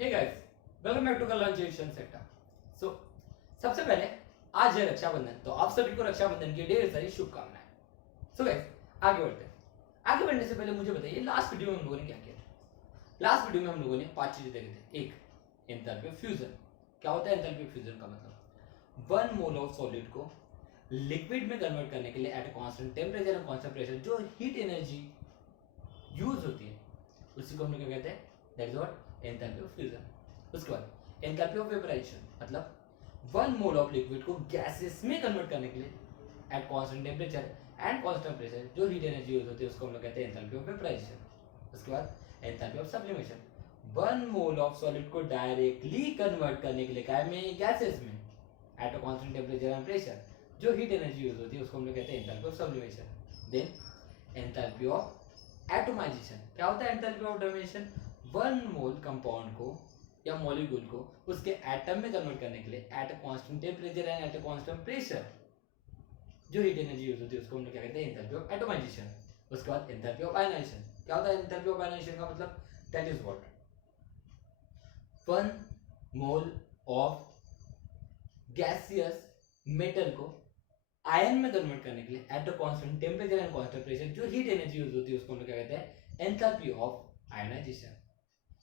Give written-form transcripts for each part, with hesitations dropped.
Hey guys, welcome back to कलंजेशन sector. So सबसे पहले आज है रक्षाबंधन, तो आप सभी को रक्षाबंधन की ढेर सारी शुभकामनाएं। सो गाइस, आगे बढ़ते हैं। आगे बढ़ने से पहले मुझे बताइए लास्ट वीडियो में हम लोगों ने क्या किया था। लास्ट वीडियो में हम लोगों ने 5 चीजें देखी थी। एक, एंथैल्पी ऑफ फ्यूजन। क्या होता है एंथैल्पी ऑफ फ्यूजन का मतलब? 1 मोल ऑफ सॉलिड को लिक्विड में कन्वर्ट करने के लिए at a constant temperature and constant pressure जो हीट एनर्जी यूज होती है उसी को हम लोग क्या कहते हैं? That is what enthalpy of fusion. उसके बाद एंथैल्पी ऑफ वेपराइजेशन मतलब 1 मोल ऑफ लिक्विड को गैसेस में कन्वर्ट करने के लिए at constant temperature and constant pressure जो हीट एनर्जी यूज होती है उसको हम लोग कहते हैं एंथैल्पी ऑफ वेपराइजेशन। उसके बाद enthalpy of sublimation 1 mole of solid को डायरेक्टली कन्वर्ट करने के लिए क्या में गैसेस में at a constant temperature and pressure जो हीट एनर्जी यूज होती है उसको हम लोग कहते हैं enthalpy of sublimation. Then enthalpy of atomisation. क्या होता है enthalpy of atomisation? 1 mole compound को या मॉलिक्यूल को उसके एटम में कन्वर्ट करने के लिए at a constant temperature and eight a constant pressure जो हीट एनर्जी यूज होती है उसको हम लोग क्या कहते हैं? Enthalpy of atomisation. उसके बाद एंथैल्पी ऑफ आयनाइजेशन। क्या होता है एंथैल्पी ऑफ आयनाइजेशन का मतलब? That is what 1 mole of gaseous metal को आयन में कन्वर्ट करने के लिए at a constant temperature and constant pressure जो हीट एनर्जी यूज होती है उसको हम लोग क्या कहते हैं? Enthalpy of ionization.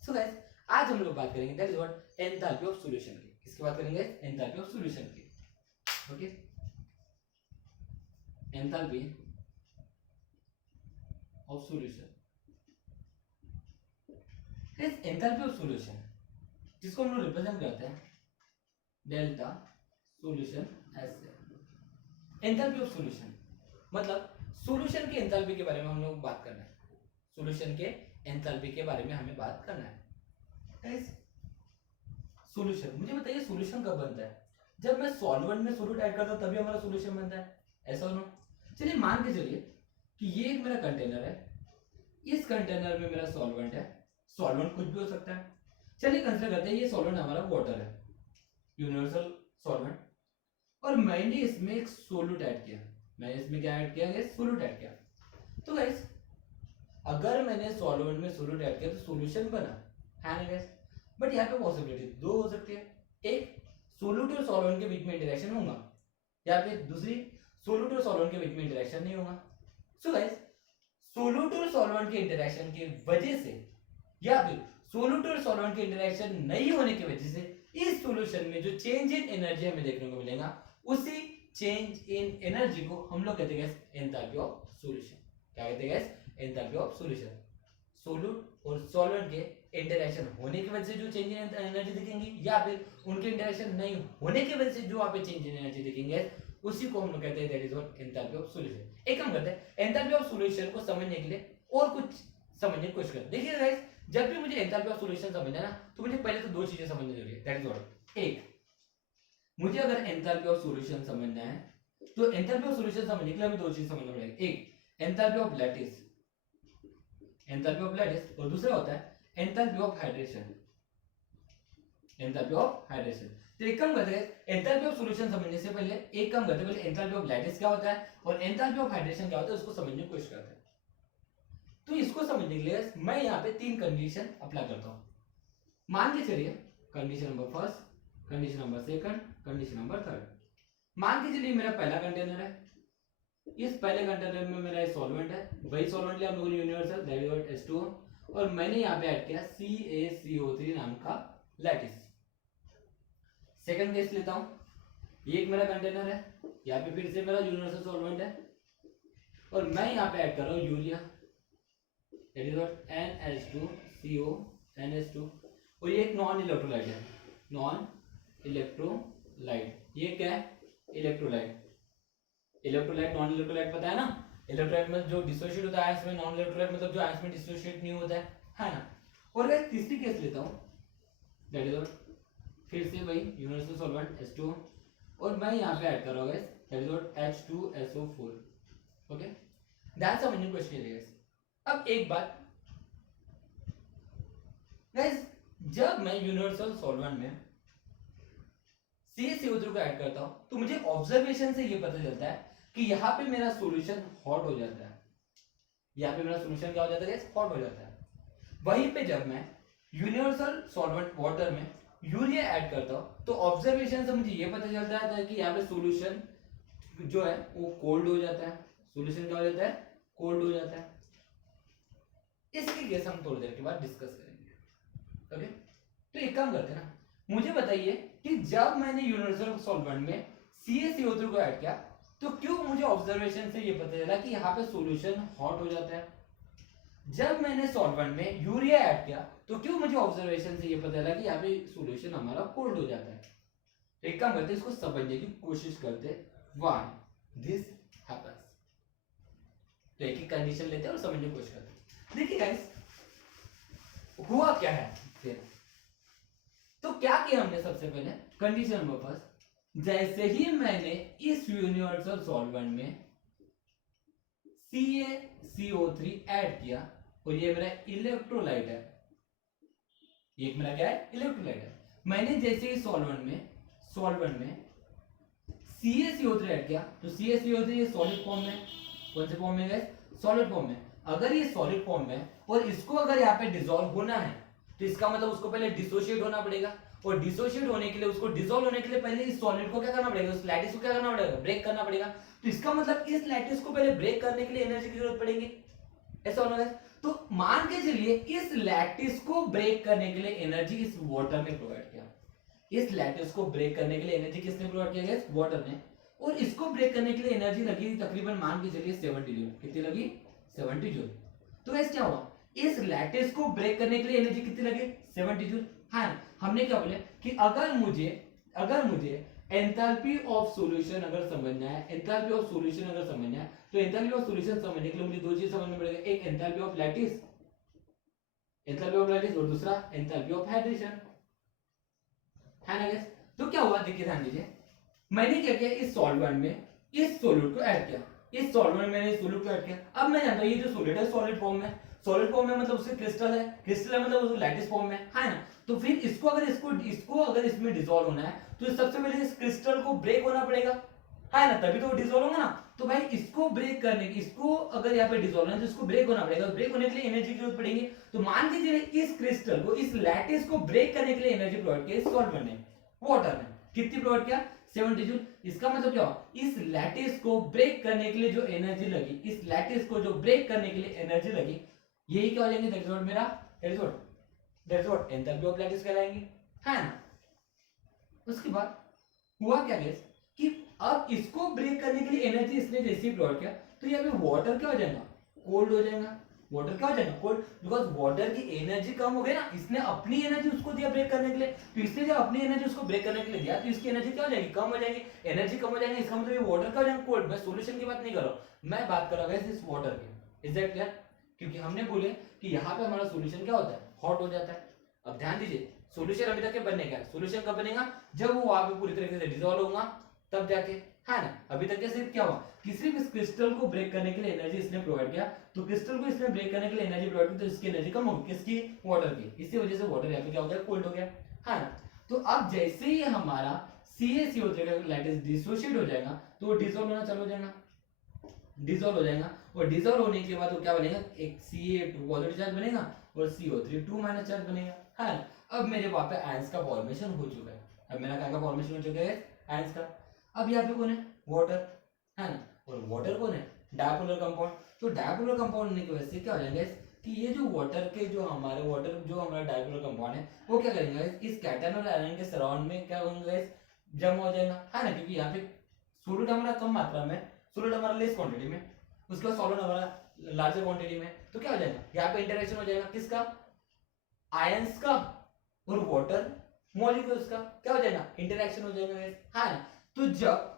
So guys, आज हम लोग बात करेंगे that is what enthalpy of solution की। किसकी बात करेंगे? एंथैल्पी ऑफ सॉल्यूशन की। Okay, enthalpy of solution. Guys, enthalpy of solution जिसको हम लोग रिप्रेजेंट करते हैं डेल्टा सॉल्यूशन एस से। एंथैल्पी ऑफ सॉल्यूशन मतलब सॉल्यूशन की एंथैल्पी के बारे में हम लोग बात करना है। सॉल्यूशन के एंथैल्पी के बारे में हमें बात करना है। गाइस, सॉल्यूशन मुझे बताइए सॉल्यूशन कब बनता है? जब मैं सॉल्वेंट में सोल्यूट ऐड करता हूं तभी हमारा सॉल्यूशन बनता है, ऐसा हो ना? चलिए मान के चलिए कि ये एक मेरा कंटेनर है, इस कंटेनर में मेरा सॉल्वेंट है। सॉल्वेंट कुछ भी हो सकता है। चलिए कंसीडर करते हैं ये सॉल्वेंट हमारा वाटर है, यूनिवर्सल सॉल्वेंट, और मैंने इसमें एक सोल्यूट ऐड किया। मैंने इसमें क्या ऐड किया? सोल्यूट ऐड किया। तो गाइस, अगर मैंने सॉल्वेंट में सोल्यूट ऐड किया तो सॉल्यूशन बना है ना गाइस? बट यहाँ पे पॉसिबिलिटी दो हो सकती है। एक, सोल्यूट और सॉल्वेंट के बीच में इंटरेक्शन होगा, या फिर दूसरी, सोल्यूट और सॉल्वेंट के बीच में इंटरेक्शन नहीं होगा। सो गाइस, सोल्यूट और सॉल्वेंट के इंटरेक्शन की वजह से या फिर सोल्यूट और सॉल्वेंट के इंटरेक्शन नहीं होने की वजह से इस सॉल्यूशन में जो चेंज इन एनर्जी हमें देखने को मिलेगा उसी चेंज इन एनर्जी को हम लोग कहते हैं एंथैल्पी ऑफ सॉल्यूशन। क्या कहते हैं? Enthalpy of solution. सोल्यूट और सॉल्वेंट के इंटरेक्शन होने की वजह से जो चेंज इन एनर्जी दिखेंगी या फिर उनके इंटरेक्शन नहीं होने की वजह से जो वहां पे चेंज इन एनर्जी दिखेंगे उसी को हम लोग कहते हैं that is what enthalpy of solution. एक काम करते हैं, एंथैल्पी ऑफ सॉल्यूशन को समझने के लिए और कुछ समझने की कोशिश करते हैं। देखिए गाइस, जब भी मुझे एंथैल्पी ऑफ सॉल्यूशन समझना है ना तो मुझे पहले तो दो चीजें समझनी जरूरी है। दैट इज व्हाट, एक, मुझे अगर एंथैल्पी ऑफ सॉल्यूशन समझना है तो एंथैल्पी ऑफ सॉल्यूशन समझने के लिए हमें दो चीज समझना पड़ेगा। एक, enthalpy of lattice, enthalpy of lattice, और दूसरा होता है enthalpy of hydration, enthalpy of hydration. तो एक काम करते हैं, एंथैल्पी ऑफ सॉल्यूशन समझने से पहले एक काम करते हैं, पहले एंथैल्पी ऑफ लैटिस क्या होता है और एंथैल्पी ऑफ हाइड्रेशन क्या होता है उसको समझने की कोशिश करते हैं। तो इसको समझने के लिए मैं यहाँ पे 3 कंडीशन अप्लाई करता हूँ। मान के चलिए condition number first, condition number second, condition number third. मान के चलिए मेरा पहला कंटेनर है, इस पहले कंटेनर में मेरा सॉल्वेंट है, वही सॉल्वेंट लिया हम लोगों ने universal that is what H2O, और मैंने यहाँ पे ऐड किया CaCO3 नाम का लैटिस। सेकंड केस लेता हूँ, ये एक मेरा कंटेनर है, यहाँ पे फिर से मेरा यूनिवर्सल सॉल्वेंट है और मैं यहाँ पे ऐड कर रहा हूँ urea that is what NH2CO NH2, और ये एक नॉन इलेक्ट्रोलाइट है, नॉन इलेक्ट्रोलाइट। ये क्या है? इलेक्ट्रोलाइट। इलेक्ट्रोलाइट नॉन इलेक्ट्रोलाइट पता है ना? इलेक्ट्रोलाइट में जो डिसोसिएट होता है आयंस में, नॉन इलेक्ट्रोलाइट मतलब जो आयंस में डिसोसिएट नहीं होता है ना? और मैं तीसरी केस लेता हूँ दैट इज फिर से वही यूनिवर्सल सॉल्वेंट H2O, और मैं यहाँ पे ऐड कर रहा हूँ दैट इज H2SO4। ओके, ध्यान समझने की कोशिश कीजिए। अब एक बात गाइस, जब मैं यूनिवर्सल सॉल्वेंट में CaCO3 को ऐड करता हूं तो मुझे ऑब्जर्वेशन से ये पता चलता है कि यहाँ पे मेरा सॉल्यूशन हॉट हो जाता है। यहाँ पे मेरा सॉल्यूशन क्या हो जाता है? हॉट हो जाता है। वहीं पे जब मैं यूनिवर्सल सॉल्वेंट वाटर में यूरिया ऐड करता हूं तो ऑब्जर्वेशन से मुझे ये पता चलता है कि यहाँ पे सॉल्यूशन जो है वो कोल्ड हो जाता है। सॉल्यूशन क्या हो जाता है? कोल्ड हो जाता है। इसकी केस हम थोड़ी देर के बाद डिस्कस करेंगे। ओके, तो एक काम करते हैं ना, मुझे बताइए कि जब मैंने यूनिवर्सल सॉल्वेंट में CaCO3 को ऐड किया तो क्यों मुझे ऑब्जर्वेशन से ये पता चला कि यहाँ पे सॉल्यूशन हॉट हो जाता है। जब मैंने सॉल्वेंट में यूरिया ऐड किया तो क्यों मुझे ऑब्जर्वेशन से ये पता चला कि यहाँ पे सॉल्यूशन हमारा कोल्ड हो जाता है। तो एक काम करते हैं, इसको समझने की कोशिश करते व्हाई दिस हैपेंस। तो एक ही कंडीशन लेते हैं और समझने की कोशिश करते हैं। देखिए गाइस, हुआ क्या है फिर। तो क्या किया हमने सबसे पहले, कंडीशन नंबर फर्स्ट, जैसे ही मैंने इस यूनिवर्सल सॉल्वेंट में CaCO3 ऐड किया और ये मेरा इलेक्ट्रोलाइट है, ये मेरा क्या है? इलेक्ट्रोलाइट है। मैंने जैसे ही सॉल्वेंट में CaCO3 ऐड किया तो CaCO3 ये सॉलिड फॉर्म में, कौन से फॉर्म में गए? सॉलिड फॉर्म में। अगर ये सॉलिड फॉर्म में और इसको अगर यहाँ पे डिसॉल्व होना है तो इसका मतलब उसको पहले डिसोशिएट होना पड़ेगा, और डिसोशिएट होने के लिए, उसको डिसॉल्व होने के लिए पहले इस सॉलिड को क्या करना पड़ेगा? उस लैटिस को क्या करना पड़ेगा? ब्रेक करना पड़ेगा। तो इसका मतलब इस लैटिस को पहले ब्रेक करने के लिए एनर्जी की जरूरत पड़ेगी, ऐसा होना है। तो मान के चलिए इस लैटिस को ब्रेक करने के लिए एनर्जी इस वाटर ने प्रोवाइड किया। इस लैटिस को ब्रेक करने के लिए एनर्जी किसने प्रोवाइड किया? इस वाटर ने। और इसको ब्रेक करने के लिए एनर्जी लगी तकरीबन, मान के चलिए 70 जूल। कितनी लगी? 70 जूल। तो ऐसे क्या हुआ, इस लैटिस को ब्रेक करने के लिए एनर्जी कितनी लगी? 70 जूल। हाँ, हमने क्या बोले कि अगर मुझे एंथैल्पी ऑफ सॉल्यूशन अगर समझना है, एंथैल्पी ऑफ सॉल्यूशन अगर समझना है, तो एंथैल्पी ऑफ सॉल्यूशन समझने के लिए मुझे दो चीज समझनी पड़ेगा, एक एंथैल्पी ऑफ लैटिस, और दूसरा एंथैल्पी ऑफ हाइड्रेशन, है ना गाइस। तो क्या हुआ, देखिए ध्यान दीजिए, मैंने क्या किया, इस सॉल्वेंट में इस सॉल्यूट को ऐड किया, इस सॉल्वेंट में मैंने इस सॉल्यूट को ऐड किया। अब मैं जानता हूं ये जो सॉलिड है सॉलिड फॉर्म में, सॉलिड फॉर्म में मतलब उसके क्रिस्टल है, क्रिस्टल है मतलब उसको लैटिस फॉर्म में, है ना। तो फिर इसको अगर इसमें डिसॉल्व होना है तो सबसे पहले इस क्रिस्टल को ब्रेक होना पड़ेगा, है ना, तभी तो वो डिसॉल्व होगा ना। तो भाई इसको ब्रेक करने की, इसको अगर यहाँ पे डिसॉल्व है तो इसको ब्रेक होना पड़ेगा, ब्रेक होने के लिए एनर्जी की जरूरत पड़ेगी। तो मान के चलिए इस क्रिस्टल को, इस लैटिस को ब्रेक करने के लिए एनर्जी प्रोवाइड किया इस सॉल्वेंट ने, वाटर ने। कितनी प्रोवाइड किया? 70 जूल। इसका मतलब क्या हुआ, इस लैटिस को ब्रेक करने के लिए जो एनर्जी लगी, इस लैटिस को जो ब्रेक करने के लिए एनर्जी लगी, यही क्या हो जाएंगे? दैट इज व्हाट मेरा, that is what enthalpy of lattice कहलाएंगे, है ना। उसके बाद हुआ क्या गाइस कि अब इसको ब्रेक करने के लिए एनर्जी इसने जैसे ही प्रोवाइड किया तो यहाँ पे वाटर क्या हो जाएगा? कोल्ड हो जाएगा। वाटर क्या हो जाएगा? कोल्ड। बिकॉज वाटर की एनर्जी कम हो गई ना, इसने अपनी एनर्जी उसको दिया ब्रेक करने के लिए, तो इसने जब अपनी एनर्जी उसको ब्रेक करने के लिए दिया तो इसकी एनर्जी क्या हो जाएगी? कम हो जाएगी। एनर्जी कम हो जाएगी, इसका मतलब ये वाटर क्या हो जाएगा? कोल्ड। मैं सॉल्यूशन की बात नहीं कर रहा हूं, मैं बात कर रहा हूं इस वाटर की। Is that clear? क्योंकि हमने बोले कि यहाँ पे हमारा सॉल्यूशन क्या होता है? हॉट हो जाता है। अब ध्यान दीजिए, सॉल्यूशन अभी तक के बनने का, सॉल्यूशन कब बनेगा? जब वो वहां पे पूरी तरीके से डिसॉल्व होगा तब जाके, है ना। अभी तक के सिर्फ क्या हुआ कि सिर्फ इस क्रिस्टल को ब्रेक करने के लिए एनर्जी इसने प्रोवाइड किया, तो क्रिस्टल को इसने ब्रेक करने के लिए एनर्जी प्रोवाइड की तो इसकी एनर्जी कम होगी, किसकी? वाटर की। इसी वजह से वाटर यहाँ पे क्या हो गया? कोल्ड हो गया, है ना। तो अब जैसे ही हमारा CaCO3 का लैटिस डिसोशिएट हो जाएगा तो वो डिसॉल्व होना चालू हो जाएगा, डिसॉल्व हो जाएगा, और डिसॉल्व होने के बाद वो क्या बनेगा? एक Ca2 पॉजिटिव चार्ज बनेगा और CO3 2 माइनस चार्ज बनेगा, है ना। अब मेरे वहां पे आयंस का फॉर्मेशन हो चुका है। अब मेरा क्या का फॉर्मेशन हो चुका है? आयंस का। अब यहाँ पे कौन है? वाटर, है ना। और वाटर कौन है? Dipolar compound. तो डायपोलर कंपाउंड होने की वजह से क्या हो जाएगा कि ये जो वाटर के जो हमारा डायपोलर कंपाउंड है वो क्या करेंगे इस कैटन और आयन के सराउंड में क्या होंगे? जमा हो जाएगा, है ना। क्योंकि यहाँ पे सोलिड हमारा कम मात्रा में, सोलिड हमारा लेस क्वांटिटी में, उसके बाद सॉल्वेंट हमारा लार्जर क्वांटिटी में, तो क्या हो जाएगा? यहाँ पे इंटरेक्शन हो जाएगा किसका? आयंस का और वाटर मॉलिक्यूल्स का, क्या हो जाएगा? इंटरेक्शन हो जाएगा, है ना। तो जब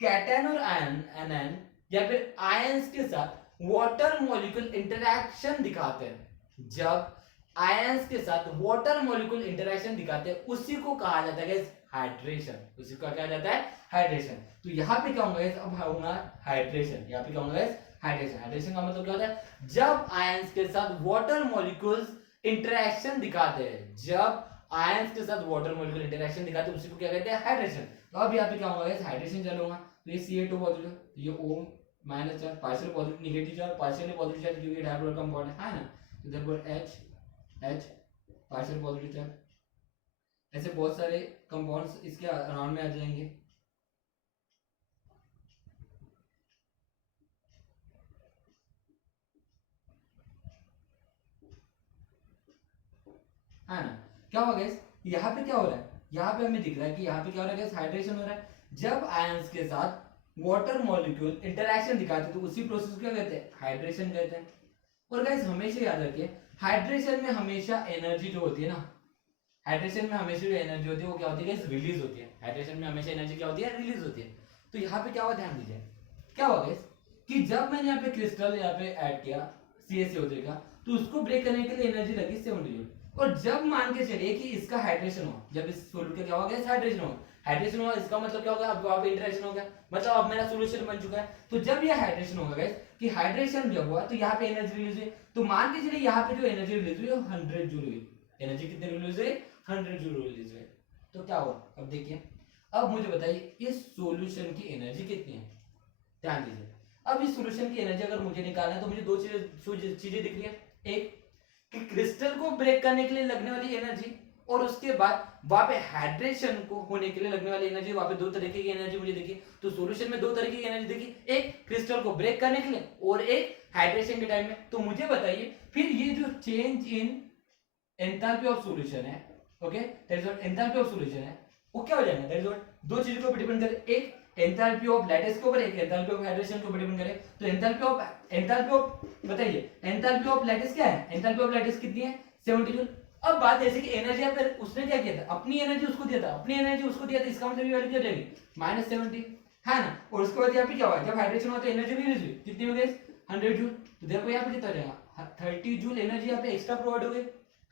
कैटन और आयन या फिर आयंस के साथ वाटर मॉलिक्यूल इंटरेक्शन दिखाते हैं, जब आयंस के साथ वाटर मॉलिक्यूल इंटरेक्शन दिखाते हैं उसी को कहा जाता है हाइड्रेशन। उसी को क्या जाता है? हाइड्रेशन। तो यहाँ पे क्या होगा? अब होगा हाइड्रेशन। यहाँ पे क्या होगा? हाइड्रेशन। हाइड्रेशन का मतलब क्या होता है? जब आयंस के साथ वाटर मॉलिक्यूल्स इंटरेक्शन दिखाते हैं, जब आयंस के साथ वाटर मॉलिक्यूल इंटरेक्शन दिखाते हैं उसी को क्या कहते हैं? हाइड्रेशन। तो अब यहाँ पे क्या होगा? हाइड्रेशन चालू होगा, तो ये Ca2 पॉजिटिव, तो ये O minus charge, partial positive negative charge, partially positive charge क्योंकि डायपोलर कंपाउंड है ना। तो therefore H partial positive charge, ऐसे बहुत सारे कंपाउंड्स इसके अराउंड में आ जाएंगे। है ना। क्या होगा गाइस, यहाँ पे क्या हो रहा है, यहाँ पे हमें दिख रहा है कि यहाँ पे क्या हो रहा है गाइस, हाइड्रेशन हो रहा है। जब आयंस के साथ वाटर मॉलिक्यूल इंटरेक्शन दिखाते हैं तो उसी प्रोसेस को क्या कहते हैं, हाइड्रेशन कहते हैं। और गाइस हमेशा याद रखिए, हाइड्रेशन में हमेशा एनर्जी जो होती है ना, हाइड्रेशन में हमेशा जो एनर्जी होती है वो क्या होती है गाइस, रिलीज होती है। हाइड्रेशन में हमेशा एनर्जी क्या होती है, रिलीज होती है। तो यहाँ पे क्या हुआ, ध्यान दीजिए, क्या हुआ गाइस कि जब मैंने यहाँ पे क्रिस्टल यहाँ पे ऐड किया CaCO3 का, तो उसको ब्रेक करने के लिए एनर्जी लगी 70 जूल। और जब मान के चलिए कि इसका हाइड्रेशन हो, जब इस सोल्यूट का क्या हो गया, हाइड्रेशन हो, हाइड्रेशन हुआ, इसका मतलब क्या हो गया, अब वहां पे इंटरेक्शन हो गया, मतलब अब मेरा सॉल्यूशन बन चुका है। तो जब ये हाइड्रेशन होगा गाइस कि हाइड्रेशन जब हुआ तो यहाँ पे एनर्जी रिलीज हुई, तो मान के चलिए यहाँ पे जो एनर्जी रिलीज हुई वो 100 जूल हुई। एनर्जी कितनी रिलीज हुई, 100 जूल रिलीज हुई। तो क्या हुआ, अब देखिए, अब मुझे बताइए इस सॉल्यूशन की एनर्जी कितनी है, ध्यान दीजिए। अब इस सॉल्यूशन की एनर्जी अगर मुझे निकालना है तो मुझे दो चीजें दिख रही है। एक कि क्रिस्टल को ब्रेक करने के लिए लगने वाली एनर्जी, और उसके बाद वहां पे हाइड्रेशन को होने के लिए लगने वाली एनर्जी, वहां पे दो तरीके की एनर्जी मुझे दिखी। तो सॉल्यूशन में दो तरीके की एनर्जी दिखी, एक क्रिस्टल को ब्रेक करने के लिए और एक हाइड्रेशन के टाइम में। तो मुझे बताइए फिर ये जो change in enthalpy of solution है, okay, that is what enthalpy of solution है, वो क्या हो जाएगा, दैट इज व्हाट दो चीजों के ऊपर डिपेंड करे, एक एंथैल्पी ऑफ लैटिस के ऊपर, एक एंथैल्पी ऑफ हाइड्रेशन के ऊपर डिपेंड करे। तो एंथैल्पी ऑफ बताइए, एंथैल्पी ऑफ लैटिस क्या है, एंथैल्पी ऑफ लैटिस कितनी है, 70 जूल। अब बात ऐसी कि एनर्जी यहाँ पर उसने क्या किया था, अपनी एनर्जी उसको दिया था, अपनी एनर्जी उसको दिया था, इसका मतलब ये वैल्यू क्या हो जाएगी, -70, है ना। और उसके बाद यहाँ पे क्या हुआ, जब हाइड्रेशन हुआ तो एनर्जी रिलीज हुई, कितनी हो गई, 100 जूल। तो देखो यहाँ पे कितना हो जाएगा, 30 जूल एनर्जी यहाँ पे एक्स्ट्रा प्रोवाइड हो गई,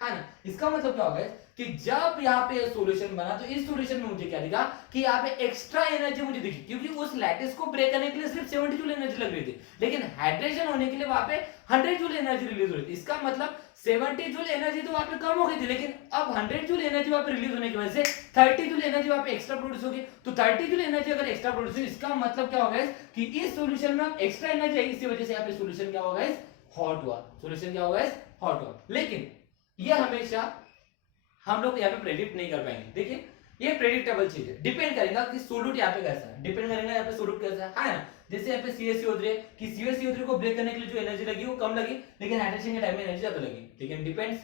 है ना। इसका मतलब क्या होगा कि जब यहाँ पे सॉल्यूशन बना तो इस सॉल्यूशन में मुझे क्या दिखा कि यहाँ पे एक्स्ट्रा एनर्जी मुझे दिखी, क्योंकि उस लैटिस को ब्रेक करने के लिए सिर्फ 70 जूल एनर्जी लग रही थी, लेकिन हाइड्रेशन होने के लिए वहां पे 100 जूल एनर्जी रिलीज हो रही थी। इसका मतलब 70 जूल एनर्जी तो वहां पे कम हो गई थी, लेकिन अब 100 जूल एनर्जी वहां पे रिलीज होने की वजह से 30 जूल एनर्जी वहां पे एक्स्ट्रा प्रोड्यूस होगी। तो 30 जूल एनर्जी अगर एक्स्ट्रा प्रोड्यूस हुई, इसका मतलब क्या होगा कि इस सॉल्यूशन में अब एक्स्ट्रा एनर्जी आई, इसी वजह से यहाँ पे सॉल्यूशन क्या होगा, हॉट हुआ, सॉल्यूशन क्या होगा, हॉट हुआ। लेकिन ये हमेशा हम लोग यहाँ पे प्रेडिक्ट नहीं कर पाएंगे। देखिए ये प्रेडिक्टेबल चीज है, डिपेंड करेगा कि सोल्यूट यहाँ पे कैसा है, डिपेंड करेगा यहाँ पे सोल्यूट कैसा है ना। जैसे यहाँ पे CaCO3 कि CaCO3 को ब्रेक करने के लिए जो एनर्जी लगी वो कम लगी, लेकिन हाइड्रेशन के टाइम में एनर्जी ज्यादा लगी। लेकिन डिपेंड्स,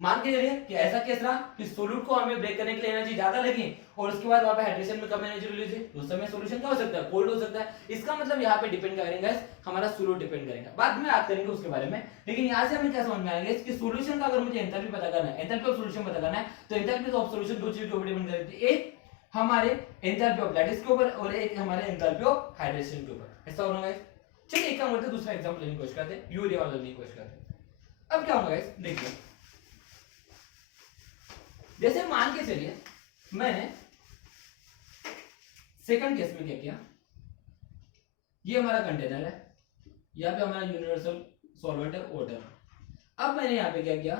मान के चलिए कि ऐसा केस रहा कि सोल्यूट को हमें ब्रेक करने के लिए एनर्जी ज्यादा लगी और उसके बाद वहां पे हाइड्रेशन में कम एनर्जी रिलीज हुई, तो उस समय सॉल्यूशन क्या हो सकता है, कोल्ड हो सकता है। इसका मतलब यहाँ पे डिपेंड करेगा हमारा सोल्यूट डिपेंड करेगा, बाद में बात करेंगे उसके बारे में। लेकिन यहाँ से हमें क्या समझ में आएगा कि सॉल्यूशन का अगर मुझे एंथैल्पी पता करना है, एंथैल्पी ऑफ सॉल्यूशन पता करना है, तो एंथैल्पी ऑफ सॉल्यूशन दो चीजों के ऊपर डिपेंड करती है, एक हमारे एंथैल्पी ऑफ लैटिस के ऊपर और एक हमारे एंथैल्पी ऑफ हाइड्रेशन के ऊपर। ऐसा होना गाइस। चलिए एक काम करते हैं, दूसरा एग्जांपल लेने की कोशिश करते हैं, यूरिया वाला लेने की कोशिश करते हैं। अब क्या होगा गाइस, देखिए जैसे मान के चलिए मैंने सेकंड केस में क्या किया, ये हमारा कंटेनर है, यहाँ पे हमारा यूनिवर्सल सॉल्वेंट है वाटर। अब मैंने यहाँ पे क्या किया,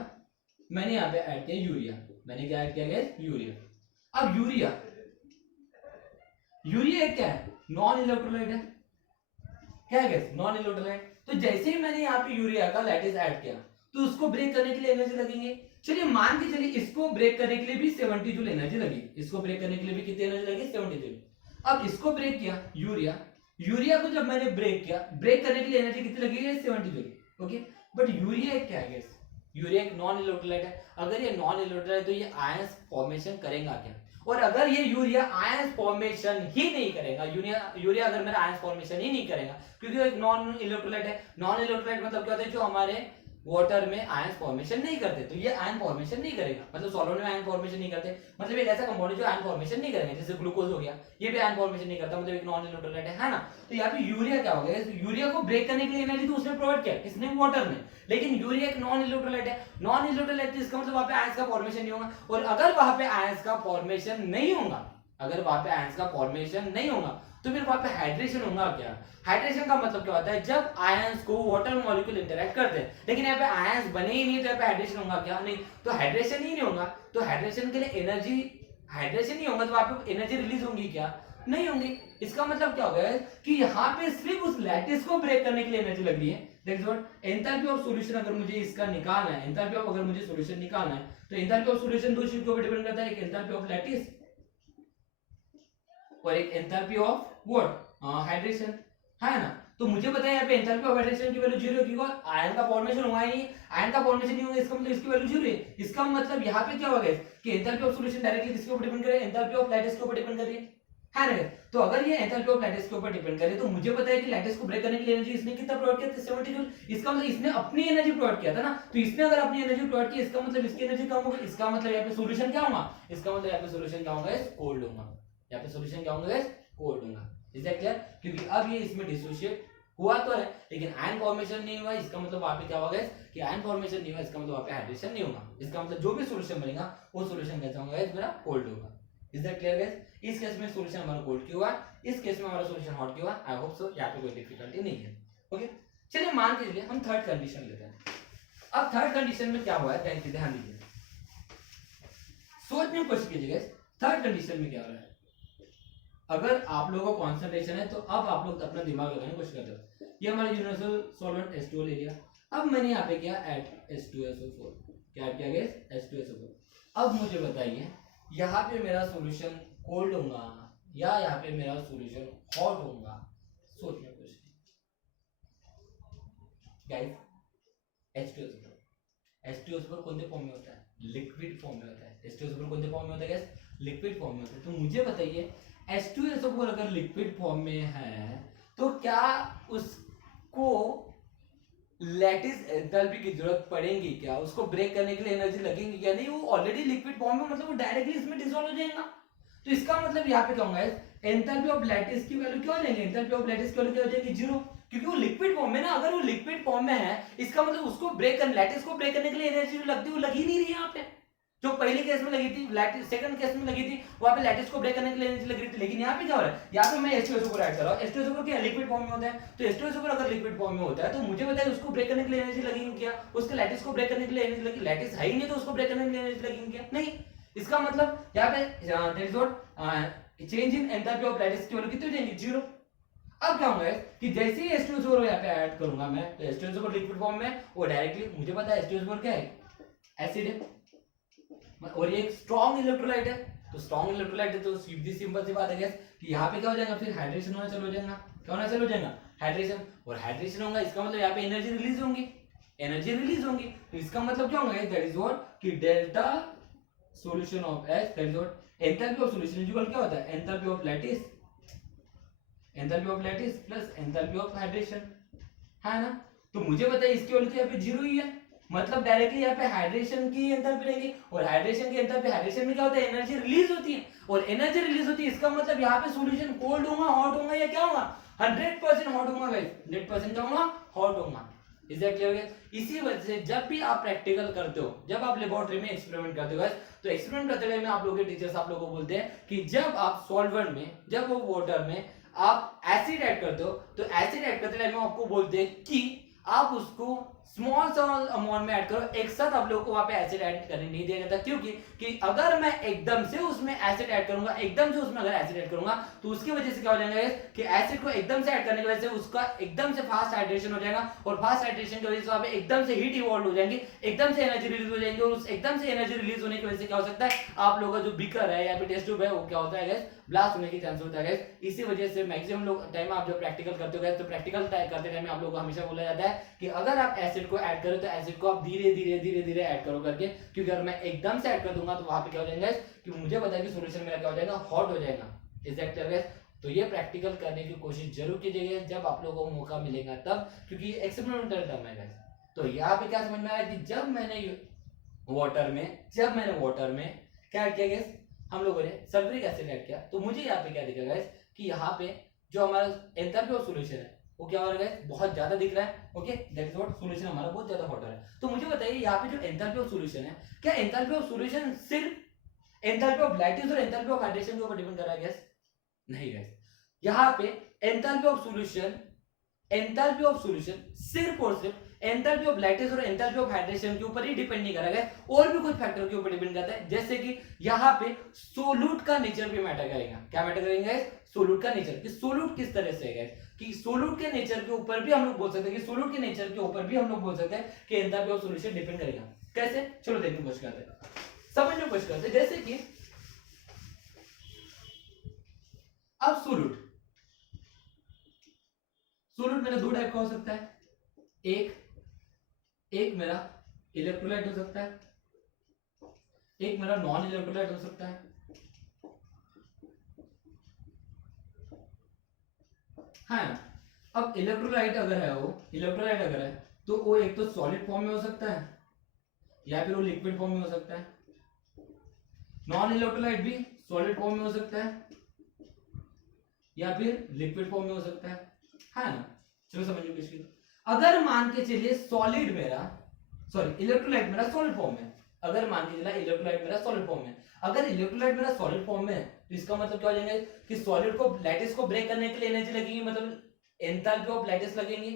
मैंने यहाँ पे ऐड किया यूरिया, मैंने क्या ऐड किया गया, यूरिया। अब यूरिया एक क्या है, नॉन इलेक्ट्रोलाइट है, क्या है गैस, नॉन इलेक्ट्रोलाइट। तो जैसे ही मैंने यहाँ पे यूरिया का लैटिस ऐड किया तो उसको ब्रेक करने के लिए एनर्जी लगेंगे। चलिए मान के चलिए इसको ब्रेक करने के लिए भी 70 जूल एनर्जी लगी, इसको ब्रेक करने के लिए भी कितनी एनर्जी लगी, 70 जूल। अब इसको ब्रेक किया यूरिया को जब मैंने ब्रेक किया, ब्रेक करने के लिए एनर्जी कितनी लगेगी, 70 जूल, ओके। बट यूरिया एक क्या है गैस, यूरिया एक नॉन इलेक्ट्रोलाइट है। अगर ये नॉन इलेक्ट्रोलाइट तो ये आयंस फॉर्मेशन करेगा क्या, और अगर ये यूरिया आयंस फॉर्मेशन ही नहीं करेगा, यूरिया अगर मेरा आयंस फॉर्मेशन ही नहीं करेगा, क्योंकि वो एक नॉन इलेक्ट्रोलाइट है। नॉन इलेक्ट्रोलाइट मतलब क्या होता है, जो हमारे वाटर में आयन फॉर्मेशन नहीं करते, तो ये आयन फॉर्मेशन नहीं करेगा, मतलब सॉल्वेंट में आयन फॉर्मेशन नहीं करते, मतलब एक ऐसा कंपाउंड है जो आयन फॉर्मेशन नहीं करेगा। जैसे ग्लूकोज हो गया, ये भी आयन फॉर्मेशन नहीं करता, मतलब एक नॉन इलेक्ट्रोलाइट है ना। तो यहाँ पे यूरिया क्या हो गया, यूरिया को ब्रेक करने के लिए एनर्जी तो उसने प्रोवाइड किया, इसने वाटर में, लेकिन यूरिया एक नॉन इलेक्ट्रोलाइट है। नॉन इलेक्ट्रोलाइट इसका मतलब वहां पे आयंस का फॉर्मेशन नहीं होगा, और अगर वहां पे आयंस का फॉर्मेशन नहीं होगा, अगर वहां पे आयंस का फॉर्मेशन नहीं होगा तो फिर वहां पे हाइड्रेशन होगा क्या। हाइड्रेशन का मतलब क्या होता है, जब आयंस को वाटर मॉलिक्यूल इंटरेक्ट करते हैं, लेकिन यहाँ पे आयंस बने ही नहीं, तो यहाँ पे हाइड्रेशन होगा क्या, नहीं। तो हाइड्रेशन ही नहीं होगा, तो हाइड्रेशन के लिए एनर्जी, हाइड्रेशन नहीं होगा तो वहां पे एनर्जी रिलीज होंगी क्या, नहीं होंगी। इसका मतलब क्या होगा कि यहाँ पे सिर्फ उस लैटिस को ब्रेक करने के लिए एनर्जी लग रही है, that is what enthalpy of solution अगर मुझे इसका निकालना है, एंथैल्पी ऑफ अगर मुझे सॉल्यूशन निकालना है तो एंथैल्पी ऑफ सॉल्यूशन दो चीज के ऊपर डिपेंड करता है, एक एंथैल्पी ऑफ लैटिस और एक एंथैल्पी ऑफ व्हाट हाइड्रेशन, है ना। तो मुझे पता है यहाँ पे एंथैल्पी ऑफ हाइड्रेशन की वैल्यू 0 क्योंकि आयन का फॉर्मेशन हुआ ही, आयन का फॉर्मेशन नहीं होगा इसका मतलब इसकी वैल्यू 0 है। इसका मतलब यहाँ पे क्या होगा कि एंथैल्पी ऑफ सॉल्यूशन डायरेक्टली किसके ऊपर डिपेंड करे, एंथैल्पी ऑफ लैटिस के ऊपर डिपेंड कर रही है ना। तो अगर ये एंथैल्पी ऑफ लैटिस के ऊपर डिपेंड करे तो मुझे पता है कि लैटिस को ब्रेक करने के लिए एनर्जी इसने कितना प्रोवाइड किया था, 70 जूल। इसका मतलब इसने अपनी एनर्जी प्रोवाइड किया था ना, तो इसने अगर अपनी एनर्जी प्रोवाइड की इसका मतलब इसकी एनर्जी कम होगी, इसका मतलब यहाँ पे सॉल्यूशन क्या होगा, इसका मतलब यहाँ पे सॉल्यूशन क्या होगा, कोल्ड होगा। यहाँ पे सॉल्यूशन क्या होगा, कोल्ड होगा। Is that clear? क्योंकि अब ये इसमें डिसोशिएट हुआ तो है लेकिन आयन फॉर्मेशन नहीं हुआ, इसका मतलब वहां पे क्या होगा कि आयन फॉर्मेशन नहीं हुआ, इसका मतलब वहां पे हाइड्रेशन नहीं होगा। इसका मतलब जो भी सॉल्यूशन बनेगा वो सॉल्यूशन कैसा होगा, मेरा कोल्ड होगा। Is that clear guys? इस केस में सॉल्यूशन हमारा कोल्ड क्यों हुआ, इस केस में हमारा सॉल्यूशन हॉट क्यों हुआ। आई होप सो यहाँ पे कोई डिफिकल्टी नहीं है। ओके, चलिए मान के चलिए हम थर्ड कंडीशन लेते हैं। अब थर्ड कंडीशन में क्या हुआ है, ध्यान दीजिए, सोचने की कोशिश कीजिएगा थर्ड कंडीशन में क्या हो रहा है। अगर आप लोगों को कंसंट्रेशन है तो अब आप लोग अपना दिमाग लगाने की कोशिश करते हो। ये हमारा यूनिवर्सल सॉल्वेंट H2O ले लिया, अब मैंने यहाँ पे किया ऐड H2SO4, क्या ऐड किया गया, H2SO4। अब मुझे बताइए यहाँ पे मेरा सॉल्यूशन कोल्ड होगा या यहाँ पे मेरा सॉल्यूशन हॉट होगा, सोचने की कोशिश गाइस। H2SO4 कोणते फॉर्म में होता है, लिक्विड फॉर्म में होता है। H2SO4 कोणते फॉर्म में होता है गाइस, लिक्विड फॉर्म में होता है। तो मुझे बताइए H2SO4 अगर लिक्विड फॉर्म में है तो क्या उसको लैटिस एंथैल्पी की जरूरत पड़ेगी क्या, उसको ब्रेक करने के लिए एनर्जी लगेगी क्या, नहीं, वो ऑलरेडी लिक्विड फॉर्म में, मतलब वो डायरेक्टली इसमें डिसॉल्व हो जाएगा। तो इसका मतलब यहाँ पे क्या होगा, एंथैल्पी ऑफ लैटिस की वैल्यू क्या हो जाएगी, एंथैल्पी ऑफ लैटिस की वैल्यू क्या हो जाएगी, 0, क्योंकि वो लिक्विड फॉर्म में ना। अगर वो लिक्विड फॉर्म में है इसका मतलब उसको ब्रेक करने, लैटिस को ब्रेक करने के लिए एनर्जी लगती है, वो लगी नहीं रही यहाँ पे। जो पहले केस में लगी थी, लैटिस सेकंड केस में लगी थी, वहां पे लैटिस को ब्रेक करने के लिए एनर्जी लग रही थी। लेकिन यहाँ पे क्या हो रहा है, यहाँ पे मैं H2SO4 ऐड कर रहा हूँ। H2SO4 क्या लिक्विड फॉर्म में होता है, तो H2SO4 अगर लिक्विड फॉर्म में होता है तो मुझे बताइए उसको ब्रेक करने के लिए एनर्जी लगेगी क्या, उसके लैटिस को ब्रेक करने के लिए एनर्जी लगेगी, लैटिस है ही नहीं तो उसको ब्रेक करने के लिए एनर्जी लगेगी क्या, नहीं। इसका मतलब यहाँ पे that is what change in enthalpy of lattice की वैल्यू कितनी हो जाएगी, 0। अब क्या होगा कि जैसे ही H2SO4 यहाँ पे ऐड करूंगा मैं, तो H2SO4 लिक्विड फॉर्म में वो डायरेक्टली, मुझे पता है H2SO4 क्या है, एसिड है और ये एक स्ट्रॉन्ग इलेक्ट्रोलाइट है। तो स्ट्रॉन्ग इलेक्ट्रोलाइट है तो सीधी सिंपल सी बात है गैस कि यहाँ पे क्या हो जाएगा, फिर हाइड्रेशन होना चालू हो जाएगा। क्या होना चालू हो जाएगा, हाइड्रेशन। और हाइड्रेशन होगा इसका मतलब यहाँ पे एनर्जी रिलीज होंगी, एनर्जी रिलीज होंगी। तो इसका मतलब क्या होगा, दैट इज व्हाट कि delta solution of H, that is what enthalpy of solution equal क्या होता है, enthalpy of lattice, enthalpy of lattice plus enthalpy of hydration, है ना। तो मुझे बताइए इसकी वैल्यू यहाँ पे 0 ही है, मतलब डायरेक्टली यहाँ पे हाइड्रेशन की एंथैल्पी रहेगी। और हाइड्रेशन की एंथैल्पी, हाइड्रेशन में क्या होता है, एनर्जी रिलीज होती है, और एनर्जी रिलीज होती है इसका मतलब यहाँ पे सॉल्यूशन कोल्ड होगा, हॉट होगा या क्या होगा, 100% हॉट होगा गाइस, 100% क्या होगा, हॉट होगा। Is that clear guys? इसी वजह से जब भी आप प्रैक्टिकल करते हो, जब आप लेबोरेटरी में एक्सपेरिमेंट करते हो गाइस, तो एक्सपेरिमेंट करते टाइम में आप लोगों के टीचर्स आप लोगों को बोलते हैं कि जब आप सॉल्वेंट में, जब वो वाटर में आप एसिड ऐड करते हो, तो एसिड ऐड करते टाइम में आपको बोलते हैं कि आप उसको स्मॉल अमाउंट में ऐड करो, एक साथ आप लोगों को वहां पे एसिड ऐड करने नहीं दिया जाता। क्योंकि कि अगर मैं एकदम से उसमें एसिड ऐड करूंगा, एकदम से उसमें अगर एसिड ऐड करूंगा तो उसकी वजह से क्या हो जाएगा कि एसिड को एकदम से ऐड करने की वजह से उसका एकदम से फास्ट हाइड्रेशन हो जाएगा, और फास्ट हाइड्रेशन की वजह से वहां पे एकदम से हीट इवॉल्व हो जाएंगी, एकदम से एनर्जी रिलीज हो जाएंगी, और उस एकदम से एनर्जी रिलीज होने की वजह से क्या हो सकता है, आप लोगों का जो बीकर है या फिर टेस्ट ट्यूब है वो क्या होता है, ब्लास्ट होने की चांस होता है। इसी वजह से मैक्सिमम लोग टाइम आप जो प्रैक्टिकल करते हो तो प्रैक्टिकल करते टाइम आप लोगों को हमेशा बोला जाता है कि अगर आप एसिड को ऐड करो तो एसिड को आप धीरे धीरे धीरे धीरे ऐड करो करके, क्योंकि अगर मैं एकदम से ऐड कर दूंगा तो वहां पे क्या हो जाएगा कि मुझे पता है कि सॉल्यूशन मेरा क्या हो जाएगा, हॉट हो जाएगा। Is that clear? तो ये प्रैक्टिकल करने की कोशिश जरूर कीजिएगा जब आप लोगों को मौका मिलेगा तब, क्योंकि एक्सपेरिमेंटल टर्म है गाइस। तो यहाँ पे क्या समझ में आया कि जब मैंने वाटर में क्या किया गया, हम लोगों ने सल्फ्यूरिक एसिड ऐड किया, तो मुझे यहाँ पे क्या दिखा गाइस कि यहाँ पे जो हमारा एंथैल्पी ऑफ सॉल्यूशन है वो क्या हो रहा है, बहुत ज्यादा दिख रहा है। Okay, that is what solution हमारा बहुत ज्यादा हॉटर है। तो मुझे बताइए यहाँ पे जो एंथैल्पी ऑफ सॉल्यूशन है, क्या एंथैल्पी ऑफ सॉल्यूशन सिर्फ एंथैल्पी ऑफ लैटिस और एंथैल्पी ऑफ हाइड्रेशन के ऊपर डिपेंड कर रहा है गाइस? नहीं गाइस, यहाँ पे एंथैल्पी ऑफ सॉल्यूशन सिर्फ और सिर्फ एंथैल्पी ऑफ लैटिस और एंथैल्पी ऑफ हाइड्रेशन के ऊपर ही डिपेंड नहीं करेगा, और भी कुछ फैक्टर के ऊपर डिपेंड करता है। जैसे कि यहाँ पे सोल्यूट का नेचर भी मैटर करेगा। क्या मैटर करेगा? सोल्यूट का नेचर, कि सोल्यूट किस तरह से है। कि सोल्यूट के नेचर के ऊपर भी हम लोग बोल सकते हैं कि सोल्यूट के नेचर के ऊपर भी हम लोग बोल सकते हैं कि एंथैल्पी ऑफ सॉल्यूशन डिपेंड करेगा। कैसे, चलो देखने की कोशिश करते हैं, समझने की कोशिश करते हैं। जैसे कि अब सोल्यूट मेरा दो टाइप का हो सकता है, एक मेरा इलेक्ट्रोलाइट हो सकता है, एक मेरा नॉन इलेक्ट्रोलाइट हो सकता है। हाँ, अब इलेक्ट्रोलाइट अगर है तो वो एक तो सॉलिड फॉर्म में हो सकता है या फिर वो लिक्विड फॉर्म में हो सकता है। नॉन इलेक्ट्रोलाइट भी सॉलिड फॉर्म में हो सकता है या फिर लिक्विड फॉर्म में हो सकता है। हाँ ना, चलो समझिए किसकी। अगर मान के चलिए इलेक्ट्रोलाइट मेरा सॉलिड फॉर्म में, अगर मान के चलिए इलेक्ट्रोलाइट मेरा सॉलिड फॉर्म में, अगर इलेक्ट्रोलाइट मेरा सॉलिड फॉर्म में है तो इसका मतलब क्या हो जाएगा कि सॉलिड को लैटिस को ब्रेक करने के लिए एनर्जी लगेगी, मतलब एंथैल्पी ऑफ लैटिस लगेंगी,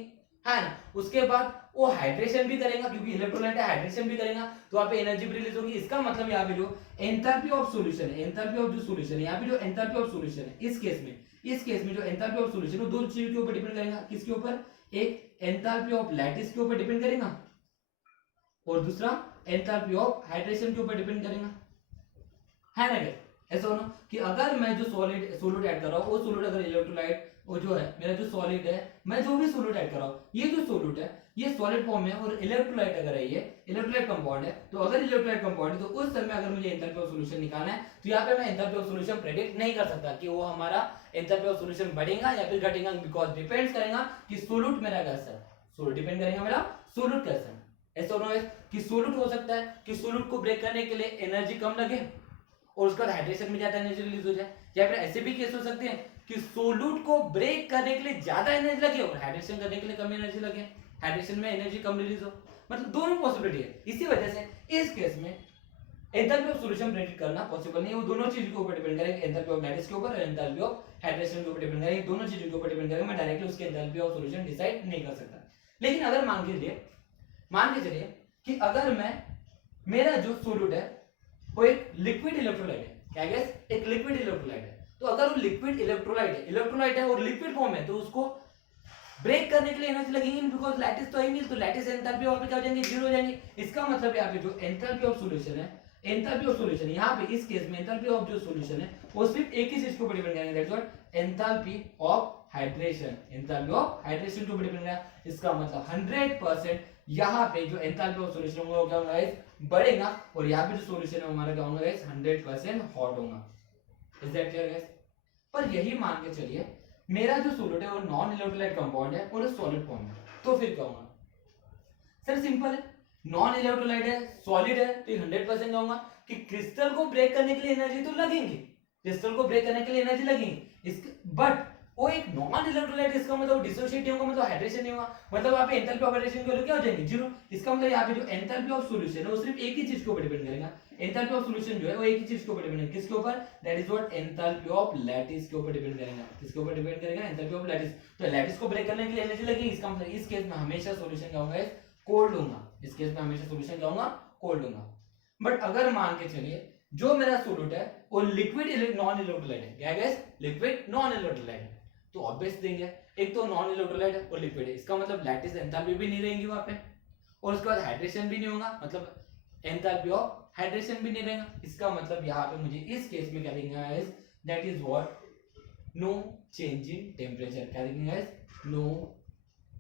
है ना। उसके बाद वो हाइड्रेशन भी करेगा, क्योंकि इलेक्ट्रोलाइट है, हाइड्रेशन भी करेगा तो वहां पे एनर्जी भी रिलीज होगी। इसका मतलब यहाँ पे जो एंथैल्पी ऑफ सॉल्यूशन है, एंथैल्पी ऑफ जो सॉल्यूशन है, यहाँ पे जो एंथैल्पी ऑफ सॉल्यूशन है, इस केस में जो एंथैल्पी ऑफ सॉल्यूशन है वो दो चीज के ऊपर डिपेंड करेगा। किसके ऊपर, एक एंथैल्पी ऑफ लैटिस के ऊपर डिपेंड करेगा और दूसरा एंथैल्पी ऑफ हाइड्रेशन के ऊपर डिपेंड करेगा, है ना। ऐसा हो ना कि अगर मैं जो सोल्यूट ऐड कर रहा हूँ, वो सोल्यूट अगर इलेक्ट्रोलाइट, वो जो है मेरा जो सॉलिड है, मैं जो भी सोल्यूट ऐड कर रहा हूँ, ये जो सोल्यूट है ये सॉलिड फॉर्म में और इलेक्ट्रोलाइट अगर है, ये इलेक्ट्रोलाइट कंपाउंड है, तो अगर इलेक्ट्रोलाइट कंपाउंड है तो उस समय अगर मुझे एंथैल्पी ऑफ सॉल्यूशन निकालना है तो यहाँ पे मैं एंथैल्पी ऑफ सॉल्यूशन प्रेडिक्ट नहीं कर सकता कि वो हमारा एंथैल्पी ऑफ सॉल्यूशन बढ़ेगा या फिर घटेगा, बिकॉज डिपेंड्स करेगा कि सोल्यूट मेरा कैसा है, सोल्यूट डिपेंड करेगा मेरा सोल्यूट कैसा है। ऐसा होना है कि सोल्यूट हो सकता है कि सोल्यूट को ब्रेक करने के लिए एनर्जी कम लगे और उसके बाद हाइड्रेशन में ज्यादा एनर्जी रिलीज हो जाए, या फिर ऐसे भी केस हो सकते हैं कि सोल्यूट को ब्रेक करने के लिए ज्यादा एनर्जी लगे और हाइड्रेशन करने के लिए कम एनर्जी लगे, हाइड्रेशन में एनर्जी कम रिलीज हो, मतलब दोनों पॉसिबिलिटी है। इसी वजह से इस केस में एंथैल्पी ऑफ सॉल्यूशन प्रेडिक्ट करना पॉसिबल नहीं है, वो दोनों चीज के ऊपर डिपेंड करेगा, एंथैल्पी ऑफ लैटिस के ऊपर और एंथैल्पी ऑफ हाइड्रेशन के ऊपर डिपेंड करेगा, दोनों चीजों के ऊपर डिपेंड करेगा। मैं डायरेक्टली उसके एंथैल्पी ऑफ सॉल्यूशन डिसाइड नहीं कर सकता। लेकिन अगर मान के चलिए कि अगर मैं, मेरा जो सोल्यूट है वो एक लिक्विड इलेक्ट्रोलाइट है, क्या गैस, एक लिक्विड इलेक्ट्रोलाइट है, तो अगर वो लिक्विड इलेक्ट्रोलाइट है और लिक्विड फॉर्म है तो उसको ब्रेक करने के लिए एनर्जी लगेगी, बिकॉज लैटिस तो है नहीं, तो लैटिस एंथैल्पी वहां पे क्या हो जाएंगे, जीरो हो जाएंगे। इसका मतलब यहाँ पे जो एंथैल्पी ऑफ सॉल्यूशन है, एंथैल्पी ऑफ सॉल्यूशन यहाँ पे इस केस में एंथैल्पी ऑफ जो सॉल्यूशन है वो सिर्फ एक ही चीज के ऊपर डिपेंड करेंगे, that's what enthalpy of hydration, enthalpy of hydration के ऊपर डिपेंड करेगा। इसका मतलब 100% यहाँ पे जो एंथैल्पी ऑफ सॉल्यूशन होगा क्या होगा गाइस, बढ़ेगा, और यहाँ पे जो सॉल्यूशन है हमारा क्या होगा गाइस, 100% हॉट होगा। Is that clear guys. पर यही मान के चलिए मेरा जो सोल्यूट है वो नॉन इलेक्ट्रोलाइट कंपाउंड है और सॉलिड फॉर्म में, तो फिर क्या होगा सर, सिंपल है, नॉन इलेक्ट्रोलाइट है, सॉलिड है, तो 100% कहूंगा कि क्रिस्टल को ब्रेक करने के लिए एनर्जी तो लगेंगी, क्रिस्टल को ब्रेक करने के लिए एनर्जी लगेंगी, बट वो एक नॉन इलेक्ट्रोलाइट, इसका मतलब डिसोसिएट होगा, मतलब हाइड्रेशन नहीं होगा, मतलब वहां पे एंथैल्पी ऑफ हाइड्रेशन की वैल्यू क्या हो जाएगी, जीरो। इसका मतलब यहाँ पे जो एंथैल्पी ऑफ सॉल्यूशन है वो सिर्फ एक ही चीज के ऊपर डिपेंड करेगा, एंथैल्पी ऑफ सॉल्यूशन जो है वो एक ही चीज के ऊपर डिपेंड करेगा, किसके ऊपर, that is what enthalpy of lattice के ऊपर डिपेंड करेगा, किसके ऊपर डिपेंड करेगा, एंथैल्पी ऑफ लैटिस। तो लैटिस को ब्रेक करने के लिए एनर्जी लगेगी, इसका मतलब इस केस में हमेशा सॉल्यूशन क्या होगा, कोल्ड होगा, इस केस में हमेशा सॉल्यूशन क्या होगा, कोल्ड होगा। बट अगर मान के चलिए जो मेरा सोल्यूट है वो लिक्विड नॉन इलेक्ट्रोलाइट है, क्या गैस, लिक्विड नॉन इलेक्ट्रोलाइट है, तो ऑब्वियस देंगे एक तो नॉन इलेक्ट्रोलाइट है और लिक्विड है, इसका मतलब लैटिस एंथैल्पी भी नहीं रहेगी वहां पे, और उसके बाद हाइड्रेशन भी नहीं होगा, मतलब एंथैल्पी ऑफ हाइड्रेशन भी नहीं रहेगा। इसका मतलब यहाँ पे मुझे इस केस में क्या देंगे guys, that is what no change in temperature, क्या देंगे guys, no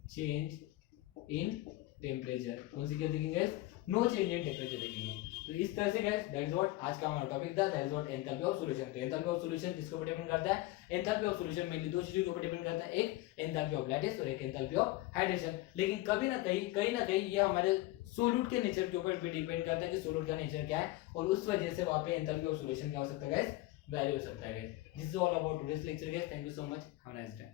change in temperature, कौन सी क्या देखेंगे guys, no change in temperature देखेंगे। तो इस तरह से गाइस दैट इज व्हाट आज का हमारा टॉपिक था, that is what enthalpy of solution. तो एंथैल्पी ऑफ सॉल्यूशन किसके ऊपर डिपेंड करता है, एंथैल्पी ऑफ सॉल्यूशन मेनली दो चीजों के ऊपर डिपेंड करता है, एक एंथैल्पी ऑफ लैटिस और एक एंथैल्पी ऑफ हाइड्रेशन। लेकिन कभी ना कहीं ये हमारे सोल्यूट के नेचर के ऊपर भी डिपेंड करता है कि सोल्यूट का नेचर क्या है, और उस वजह से वहां पे एंथैल्पी ऑफ सॉल्यूशन क्या हो सकता है गाइस, वैरी हो सकता है guys. This is all about today's lecture guys, thank you so much, have a nice day.